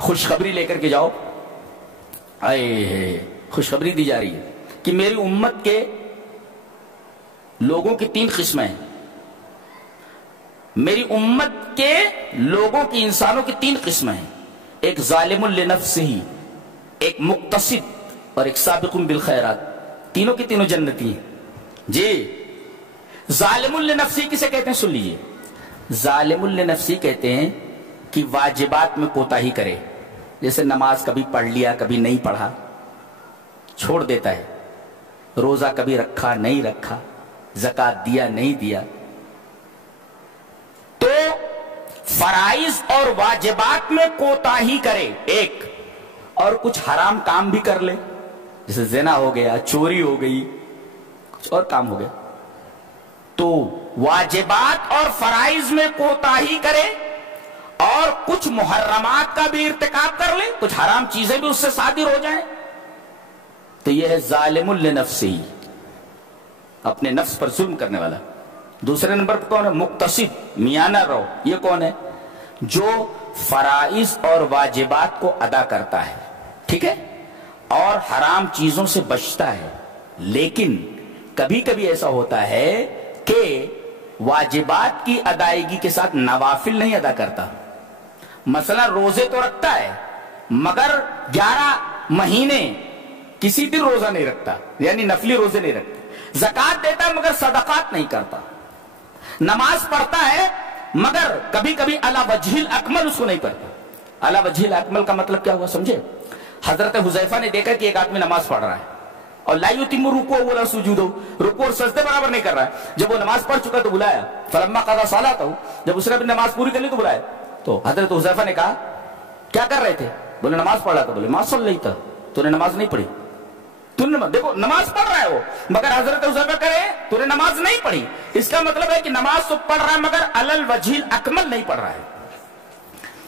خوشخبری لے کر کے جاؤ. خوشخبری دی جا رہی ہے کہ میری امت کے لوگوں کی 3 قسمیں ہیں. میری امت کے لوگوں کی، انسانوں کی 3 قسمیں ہیں. ایک ظالم لنفسہ، ایک مقتصد اور ایک سابق بالخیرات. تینوں کی تینوں جنتی ہیں. جی ظالم لنفسہ کسے کہتے ہیں؟ سن لیجئے. ظالم لنفسہ کہتے ہیں کہ واجبات میں کوتاہی کرے. جیسے نماز کبھی پڑھ لیا، کبھی نہیں پڑھا، چھوڑ دیتا ہے. روزہ کبھی رکھا نہیں رکھا، زکوٰۃ دیا نہیں دیا. تو فرائض اور واجبات میں کوتاہی کرے ایک، اور کچھ حرام کام بھی کر لے، جیسے زنا ہو گیا، چوری ہو گئی، کچھ اور کام ہو گیا. تو واجبات اور فرائض میں کوتاہی کرے اور کچھ محرمات کا بھی ارتکاب کر لے، کچھ حرام چیزیں بھی اس سے صادر ہو جائیں، تو یہ ہے ظالم لنفسہ، اپنے نفس پر ظلم کرنے والا. دوسرے نمبر پر کون ہے؟ مقتصد، میانہ رو. یہ کون ہے؟ جو فرائض اور واجبات کو ادا کرتا ہے، ٹھیک ہے، اور حرام چیزوں سے بچتا ہے. لیکن کبھی کبھی ایسا ہوتا ہے کہ واجبات کی ادائیگی کے ساتھ نوافل نہیں ادا کرتا. مثلا روزے تو رکھتا ہے مگر 11 مہینے کسی دن روزہ نہیں رکھتا، یعنی نفلی روزے نہیں رکھتا. زکوٰۃ دیتا ہے مگر صدقات نہیں کرتا. نماز پڑھتا ہے مگر کبھی کبھی علی وجہ الاکمل اس کو نہیں پڑھتا. علی وجہ الاکمل کا مطلب کیا ہوا سمجھے؟ حضرت حذیفہ نے دیکھا کہ ایک آدمی نماز پڑھ رہا ہے اور لا یتم رکوعہ ولا سجودہ، رکوع اور سجدے برابر نہیں کر رہا ہے. جب وہ نماز پڑھ چکا تو بلایا. فلما قضى صلاته، جب اس نے اپنی نماز پوری کر لی تو بلایا. تو حضرت حذیفہ نے کہا کیا کر رہے تھے؟ بولے نماز پڑھ رہا تھا. بولے ما صلیت، تو نے نماز نہیں پڑھی. دیکھو نماز پڑھ رہا ہے وہ، مگر حضرت حذیفہ کرے تو نے نماز نہیں پڑھی. اس کا مطلب ہے کہ نماز تو پڑھ رہا ہے مگر علی الوجہ الاکمل نہیں پڑھ رہا ہے.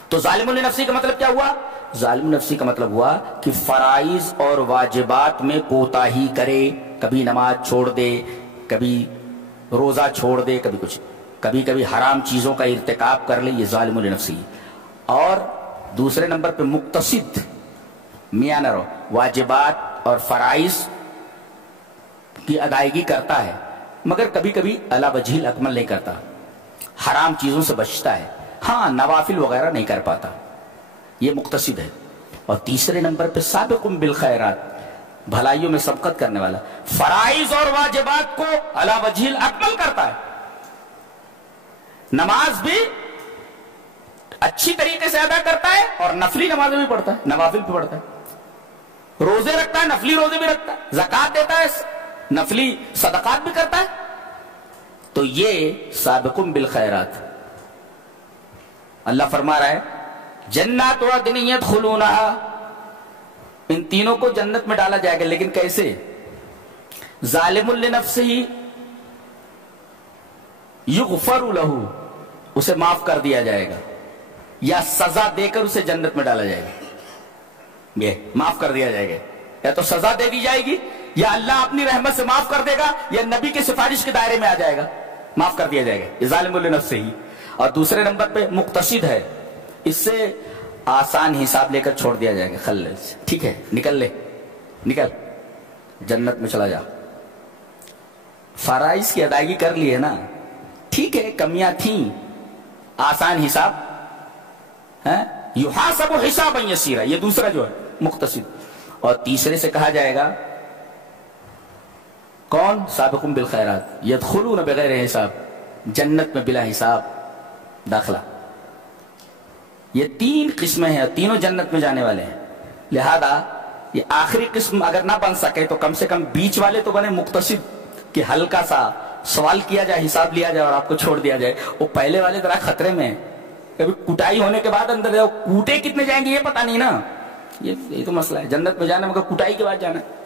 تو ظالم لنفسہ کا مطلب کیا ہوا؟ ظالم نفسی کا مطلب ہوا کہ فرائض اور واجبات میں کوتاہی کرے. کبھی نماز چھوڑ دے، کبھی روزہ چھوڑ دے، کبھی کچھ، کبھی کبھی حرام چیزوں کا ارتکاب کر لے. یہ ظالم لنفسی. اور دوسرے نمبر پہ مقتصد، میانہ رو، واجبات اور فرائض کی ادائیگی کرتا ہے مگر کبھی کبھی علی وجہ الاکمل نہیں کرتا، حرام چیزوں سے بچتا ہے، ہاں نوافل وغیرہ نہیں کر پاتا. یہ مقتصد ہے. اور تیسرے نمبر پہ سابق بالخیرات، بھلائیوں میں سبقت کرنے والا، فرائض اور واجبات کو علی وجہ الاکمل کرتا ہے. نماز بھی اچھی طریقے سے ادا کرتا ہے اور نفلی نمازیں بھی پڑھتا ہے، نوافل بھی پڑھتا ہے. روزے رکھتا ہے، نفلی روزے بھی رکھتا ہے، زکوٰۃ دیتا ہے، نفلی صدقات بھی کرتا ہے. تو یہ سابق بالخیرات. اللہ فرما رہا ہے جنات عدن يدخلونها، ان تینوں کو جنت میں ڈالا جائے گا. لیکن کیسے؟ ظالم لنفسہ یغفر له، اسے معاف کر دیا جائے گا، یا سزا دے کر اسے جنت میں ڈالا جائے گا. یہ معاف کر دیا جائے گا، یا تو سزا دے دی جائے گی، یا اللہ اپنی رحمت سے معاف کر دے گا، یا نبی کی سفارش کے دائرے میں آ جائے گا، معاف کر دیا جائے گا. یہ ظالم لنفسہ ہی. اور دوسرے نمبر پہ مقتصد ہے، اس سے آسان حساب لے کر چھوڑ دیا جائے گا. خلل سے، ٹھیک ہے، نکل لے، نکل جنت میں چلا جا. فرائض کی ادائیگی کر لی ہے نا، ٹھیک ہے، کمیاں تھیں، آسان حساب ہے. یحاسب حسابا یسیرا، یہ دوسرا جو ہے مقتصد. اور تیسرے سے کہا جائے گا کون؟ سابق بالخیرات، یدخلون بغیر حساب، جنت میں بلا حساب داخلہ. یہ 3 قسمیں ہیں، تینوں جنت میں جانے والے ہیں. لہذا یہ آخری قسم اگر نہ بن سکے تو کم سے کم بیچ والے تو بنے مقتصد، کہ ہلکا سا سوال کیا جائے، حساب لیا جائے اور آپ کو چھوڑ دیا جائے. وہ پہلے والے ذرا خطرے میں ہیں، کبھی کٹائی ہونے کے بعد اندر جاؤ، کوٹے کتنے جائیں گے یہ پتہ نہیں نا. یہ تو مسئلہ ہے. جنت میں جانا مگر کٹائی کے بعد جانا ہے.